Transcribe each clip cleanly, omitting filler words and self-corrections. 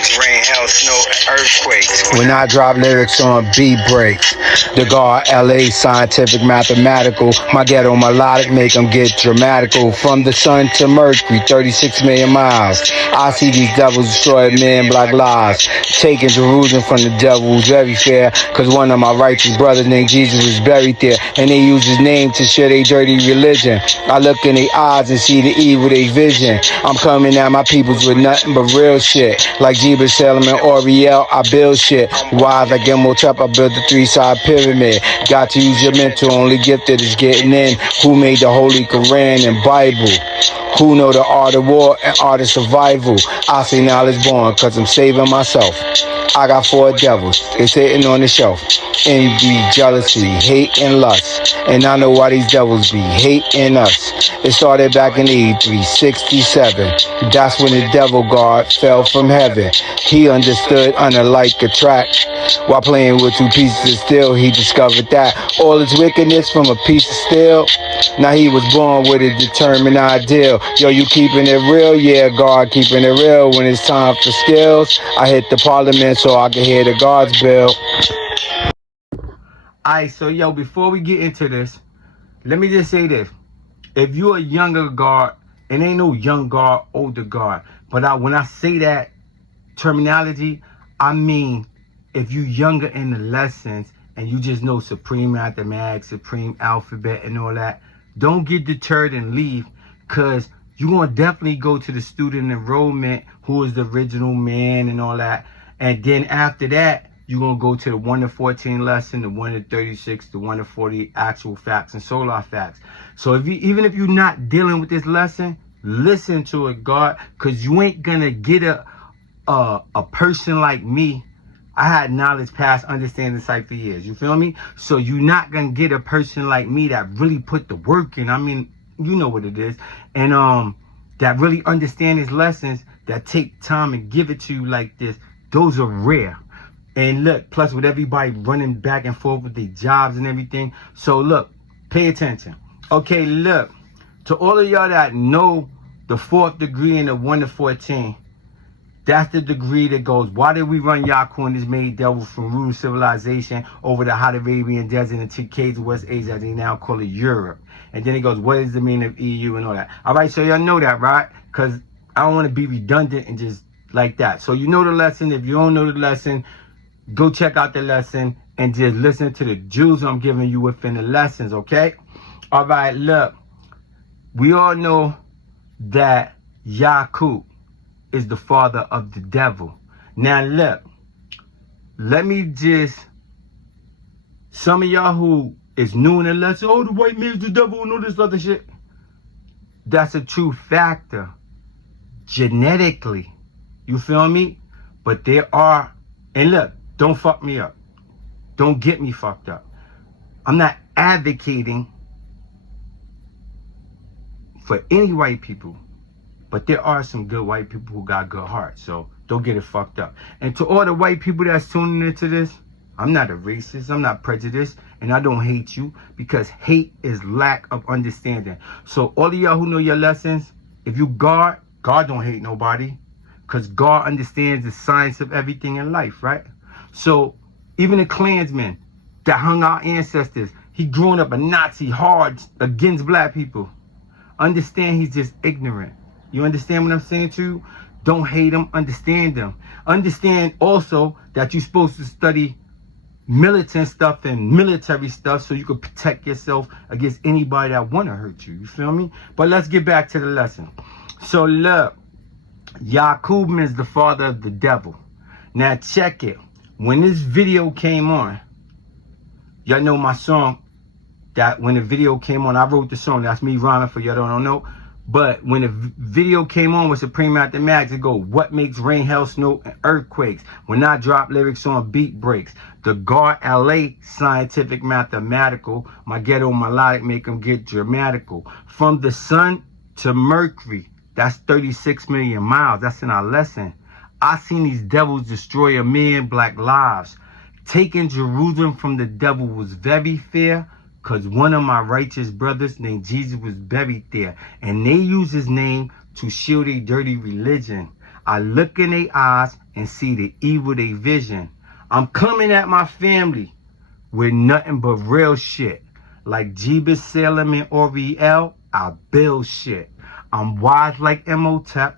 makes rain, hell, snow, earthquakes. When I drop lyrics on beat breaks, the guard, LA, scientific, mathematical. My ghetto melodic make them get dramatical. From the sun to Mercury, 36 million miles. I see these devils destroy men, black lives. Taking Jerusalem from the devil was very fair. Cause one of my righteous brothers named Jesus was buried there. And they use his name to share their dirty religion. I look in their eyes and see the evil they vision. I'm coming at my peoples with nothing but real shit. Like Jeebus, Salem, and Oriel, I build shit. Wise like Imhotep, I built the three-side pyramid. Got to use your mental, only gifted is getting in. Who made the Holy Quran and Bible? Who know the art of war and art of survival? I say knowledge born, cause I'm saving myself. I got 4 devils, they sitting on the shelf. Envy, jealousy, hate, and lust. And I know why these devils be hating us. It started back in 83, 67. That's when the devil god fell from heaven. He understood under like a track. While playing with 2 pieces of steel, he discovered that all his wickedness from a piece of steel. Now he was born with a determined ideal. Yo, you keeping it real? Yeah, God keeping it real. When it's time for skills, I hit the parliament so I can hear the God's bill. Alright, so yo, before we get into this, let me just say this. If you're a younger guard, it ain't no young guard, older guard. But when I say that terminology, I mean if you younger in the lessons and you just know supreme mathematics, supreme alphabet and all that, don't get deterred and leave, because you're going to definitely go to the student enrollment, who is the original man and all that. And then after that, you're going to go to the 1 to 14 lesson, the 1 to 36, the 1 to 40 actual facts and solar facts. So even if you're not dealing with this lesson, listen to it, God, because you ain't going to get a person like me. I had knowledge past understanding cipher years. You feel me? So you're not going to get a person like me that really put the work in. I mean, you know what it is. And that really understand his lessons, that take time and give it to you like this. Those are rare. And look, plus with everybody running back and forth with their jobs and everything. So look, pay attention. Okay, look, to all of y'all that know the 4th degree in the 1 to 14, that's the degree that goes, why did we run Yaku and his made devil from rude civilization over the hot Arabian desert into Caves of West Asia, as they now call it Europe? And then it goes, what is the meaning of EU and all that? All right, so y'all know that, right? Because I don't want to be redundant and just like that. So you know the lesson. If you don't know the lesson, go check out the lesson and just listen to the jewels I'm giving you within the lessons, okay? All right, look. We all know that Yaku is the father of the devil. Now look, let me just, some of y'all who is new in the lesson, oh, the white man's the devil and all this other shit. That's a true factor. Genetically. You feel me? But there are, and look, don't fuck me up. Don't get me fucked up. I'm not advocating for any white people. But there are some good white people who got good hearts, so don't get it fucked up. And to all the white people that's tuning into this, I'm not a racist, I'm not prejudiced, and I don't hate you, because hate is lack of understanding. So all of y'all who know your lessons, if you God don't hate nobody, because God understands the science of everything in life, right? So even the Klansman that hung our ancestors, he growing up a Nazi hard against black people. Understand he's just ignorant. You understand what I'm saying to you? Don't hate them, understand them. Understand also that you're supposed to study militant stuff and military stuff so you can protect yourself against anybody that want to hurt you. You feel me? But let's get back to the lesson. So look, Yaqub is the father of the devil. Now check it. When this video came on, y'all know my song, that when the video came on, I wrote the song. That's me rhyming for y'all don't know. But when the video came on with Supreme Mathematics, it go, what makes rain, hell, snow, and earthquakes? When I drop lyrics on beat breaks. The guard, LA, scientific, mathematical. My ghetto melodic make them get dramatical. From the sun to Mercury, that's 36 million miles. That's in our lesson. I seen these devils destroy a million black lives. Taking Jerusalem from the devil was very fair. Because one of my righteous brothers named Jesus was buried there. And they use his name to shield their dirty religion. I look in their eyes and see the evil they vision. I'm coming at my family with nothing but real shit. Like Jeebus, Salem, and Oriel, I build shit. I'm wise like Imhotep.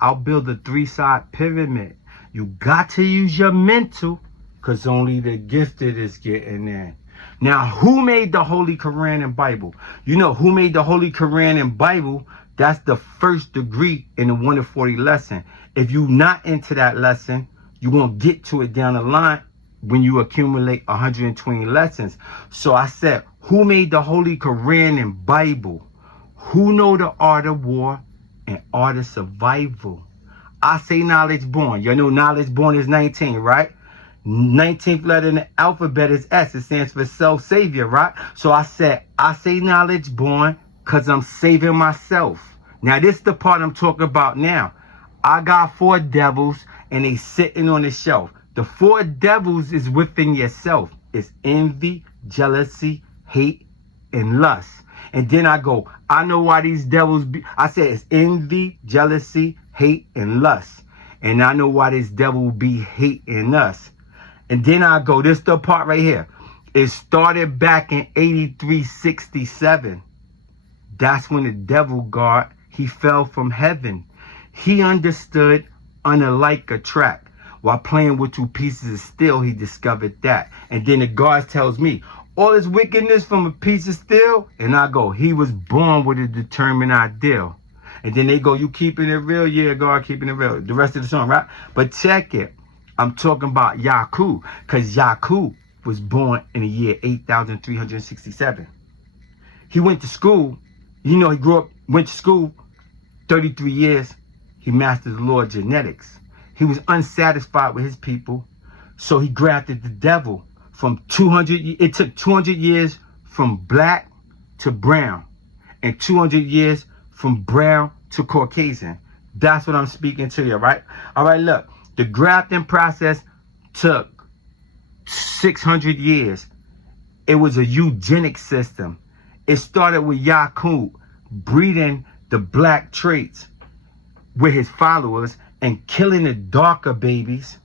I'll build a 3-side pyramid. You got to use your mental, because only the gifted is getting in. Now, who made the Holy Quran and Bible? You know who made the Holy Quran and Bible? That's the first degree in the 1 to 40 lesson. If you're not into that lesson, you're going to get to it down the line when you accumulate 120 lessons. So I said, who made the Holy Quran and Bible? Who know the art of war and art of survival? I say knowledge born. You know knowledge born is 19, right? 19th letter in the alphabet is S. It stands for self-savior, right? So I said, I say knowledge born because I'm saving myself. Now, this is the part I'm talking about now. I got 4 devils and they sitting on the shelf. The 4 devils is within yourself. It's envy, jealousy, hate, and lust. And then I go, I know why these devils be. I said it's envy, jealousy, hate, and lust. And I know why this devil be hating us. And then I go, this the part right here. It started back in 8367. That's when the devil God, he fell from heaven. He understood unlike a track. While playing with 2 pieces of steel, he discovered that. And then the God tells me, all this wickedness from a piece of steel? And I go, he was born with a determined ideal. And then they go, you keeping it real? Yeah, God, keeping it real. The rest of the song, right? But check it. I'm talking about Yakub, because Yakub was born in the year 8,367. He went to school. You know, he grew up, went to school 33 years. He mastered the law of genetics. He was unsatisfied with his people, so he grafted the devil. From 200, it took 200 years from black to brown, and 200 years from brown to Caucasian. That's what I'm speaking to you, right? All right, look, the grafting process took 600 years. It was a eugenic system. It started with Yakub breeding the black traits with his followers and killing the darker babies.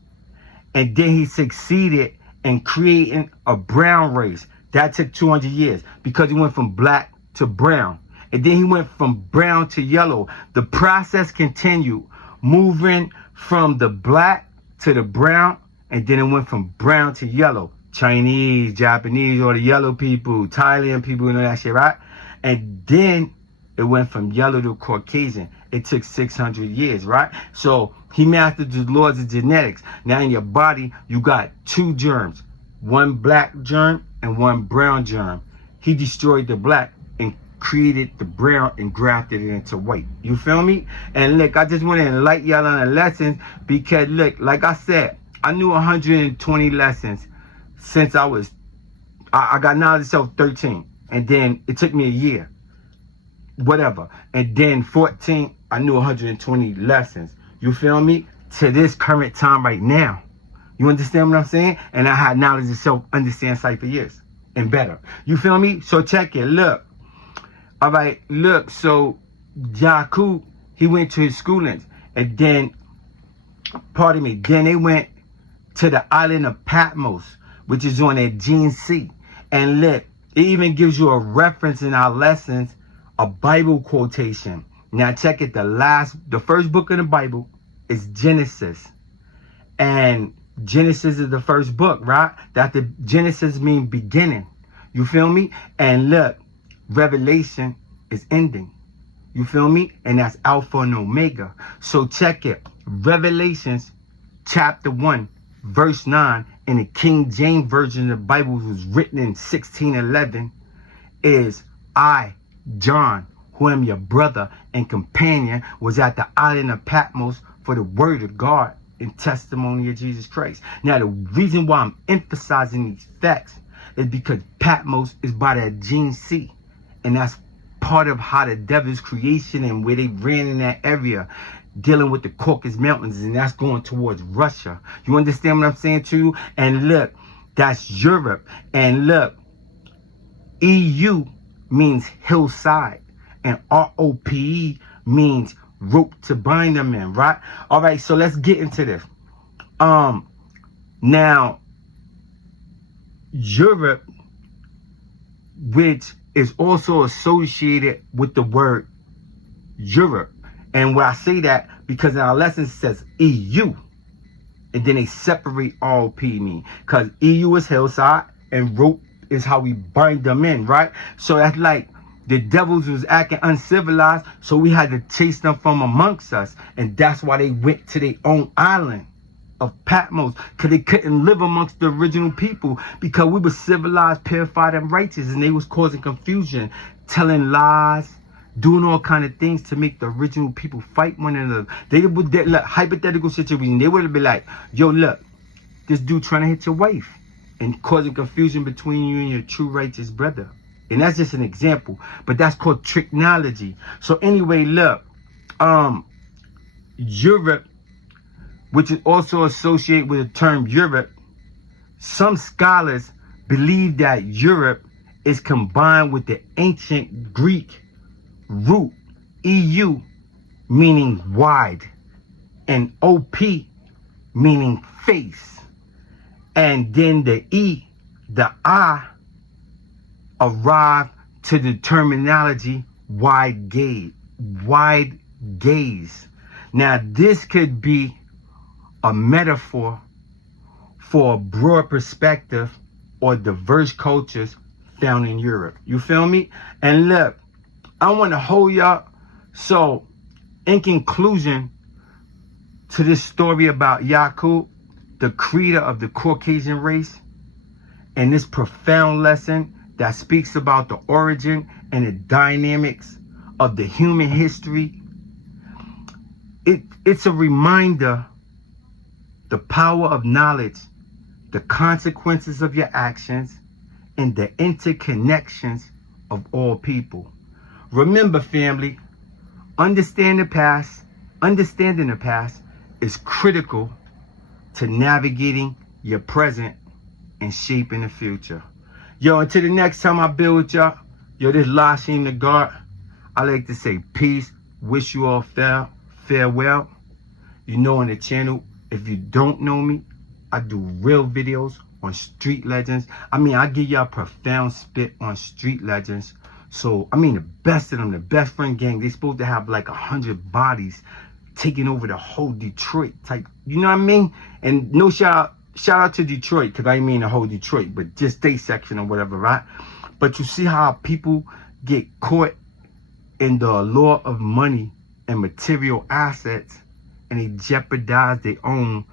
And then he succeeded in creating a brown race. That took 200 years because he went from black to brown. And then he went from brown to yellow. The process continued, moving from the black to the brown, and then it went from brown to yellow. Chinese, Japanese, or the yellow people, Thailand people, you know that shit, right? And then it went from yellow to Caucasian. It took 600 years, right? So he mastered the laws of genetics. Now in your body, you got 2 germs, 1 black germ and 1 brown germ. He destroyed the black and created the brown and grafted it into white. You feel me? And look, I just want to enlighten y'all on the lessons because look, like I said, I knew 120 lessons since I got knowledge self 13. And then it took me a year. Whatever. And then 14, I knew 120 lessons. You feel me? To this current time right now. You understand what I'm saying? And I had knowledge of self, understand cipher years and better. You feel me? So check it. Look. All right. Look. So Yakub, he went to his schoolings. And then, pardon me, then they went to the island of Patmos, which is on that Gene Sea. And look, it even gives you a reference in our lessons, a Bible quotation. Now check it. The first book of the Bible is Genesis. And Genesis is the first book, right? That the Genesis means beginning. You feel me? And look, Revelation is ending. You feel me? And that's Alpha and Omega. So check it. Revelations chapter 1, verse 9 in the King James Version of the Bible, was written in 1611, is I, John, who am your brother and companion, was at the island of Patmos for the word of God and testimony of Jesus Christ. Now, the reason why I'm emphasizing these facts is because Patmos is by that Gene Sea. And that's part of how the devil's creation and where they ran in that area, dealing with the Caucasus Mountains, and that's going towards Russia. You understand what I'm saying to you? And look, that's Europe. And look, EU means hillside, and ROPE means rope to bind them in, right? All right, so let's get into this. Now, Europe, which is also associated with the word Europe. And when I say that, because in our lesson it says EU, and then they separate all P mean. Because EU is hillside, and rope is how we bind them in, right? So that's like the devils was acting uncivilized, so we had to chase them from amongst us. And that's why they went to their own island of Patmos, because they couldn't live amongst the original people, because we were civilized, purified, and righteous, and they was causing confusion, telling lies, doing all kind of things to make the original people fight one another. They would, look, hypothetical situation, they would have been like, yo, look, this dude trying to hit your wife, and causing confusion between you and your true righteous brother. And that's just an example, but that's called tricknology. So anyway, look, Europe, which is also associated with the term Europe, some scholars believe that Europe is combined with the ancient Greek root EU, meaning wide, and OP, meaning face. And then the E, the I, arrived to the terminology wide gaze. Now, this could be a metaphor for a broad perspective or diverse cultures found in Europe. You feel me? And look, I want to hold y'all. So, in conclusion to this story about Yakub, the creator of the Caucasian race, and this profound lesson that speaks about the origin and the dynamics of the human history, it's a reminder the power of knowledge, the consequences of your actions, and the interconnections of all people. Remember, family, understanding the past is critical to navigating your present and shaping the future. Yo, until the next time I build with y'all, yo, this Lasheim the God. I like to say peace, wish you all farewell. You know, on the channel, if you don't know me, I do real videos on street legends. I mean, I give y'all profound spit on street legends. So, I mean, the best of them, the best friend gang, they supposed to have like 100 bodies taking over the whole Detroit type. You know what I mean? And no shout out to Detroit, because I mean the whole Detroit, but just state section or whatever, right? But you see how people get caught in the allure of money and material assets, and they jeopardize their own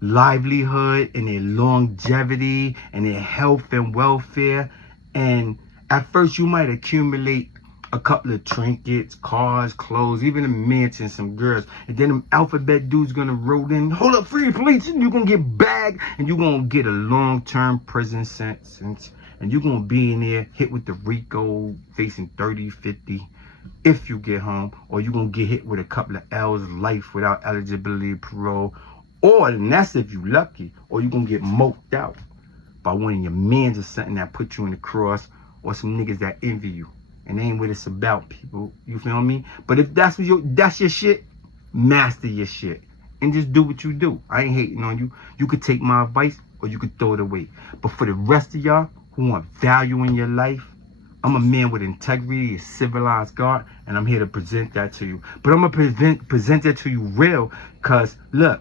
livelihood and their longevity and their health and welfare. And at first you might accumulate a couple of trinkets, cars, clothes, even a mansion, some girls, and then them alphabet dudes gonna roll in, hold up, free police, and you're gonna get bagged, and you're gonna get a long-term prison sentence, and you're gonna be in there hit with the RICO, facing 30, 50 if you get home, or you're gonna get hit with a couple of L's, life without eligibility, parole, or, and that's if you lucky, or you're gonna get moped out by one of your mans or something that put you in the cross, or some niggas that envy you. And ain't what it's about, people. You feel me? But if that's your shit, master your shit. And just do what you do. I ain't hating on you. You could take my advice or you could throw it away. But for the rest of y'all who want value in your life, I'm a man with integrity, a civilized God, and I'm here to present that to you. But I'm gonna present it to you real, cause look,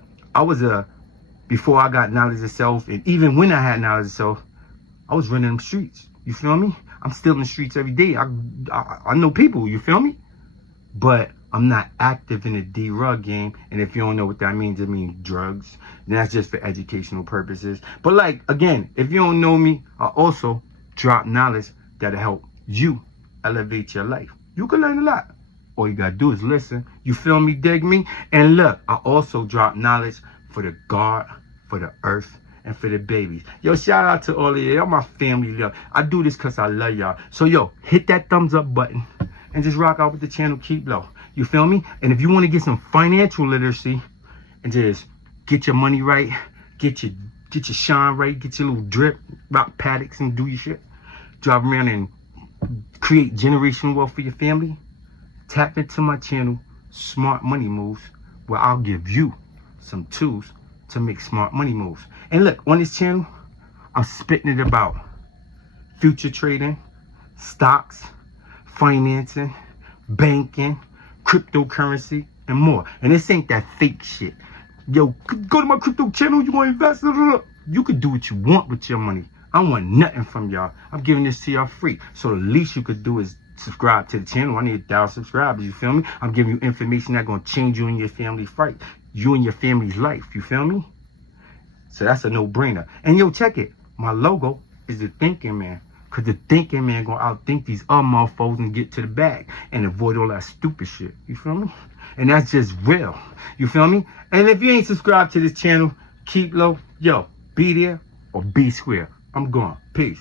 before I got knowledge of self, and even when I had knowledge of self, I was running them streets. You feel me? I'm still in the streets every day. I know people, you feel me? But I'm not active in the D-Rug game. And if you don't know what that means, it means drugs. And that's just for educational purposes. But like, again, if you don't know me, I also drop knowledge that'll help you elevate your life. You can learn a lot. All you gotta do is listen. You feel me, dig me? And look, I also drop knowledge for the God, for the earth, and for the babies. Yo, shout out to all of y'all, my family. Yo, I do this because I love y'all. So, yo, hit that thumbs up button and just rock out with the channel KEEPLO. You feel me? And if you want to get some financial literacy and just get your money right, get your shine right, get your little drip, rock paddocks and do your shit, drive around and create generational wealth for your family, tap into my channel, smart money moves where I'll give you some tools to make smart money moves. And look, on this channel, I'm spitting it about future trading, stocks, financing, banking, cryptocurrency, and more. And this ain't that fake shit. Yo, go to my crypto channel, you want to invest? You could do what you want with your money. I don't want nothing from y'all. I'm giving this to y'all free. So the least you could do is subscribe to the channel. I need 1,000 subscribers, you feel me? I'm giving you information that's going to change you and your family fight. You and your family's life, you feel me? So that's a no-brainer. And yo, check it. My logo is the thinking man. Because the thinking man going to outthink these other motherfuckers and get to the bag and avoid all that stupid shit. You feel me? And that's just real. You feel me? And if you ain't subscribed to this channel, KEEPLO, yo, be there or be square. I'm gone. Peace.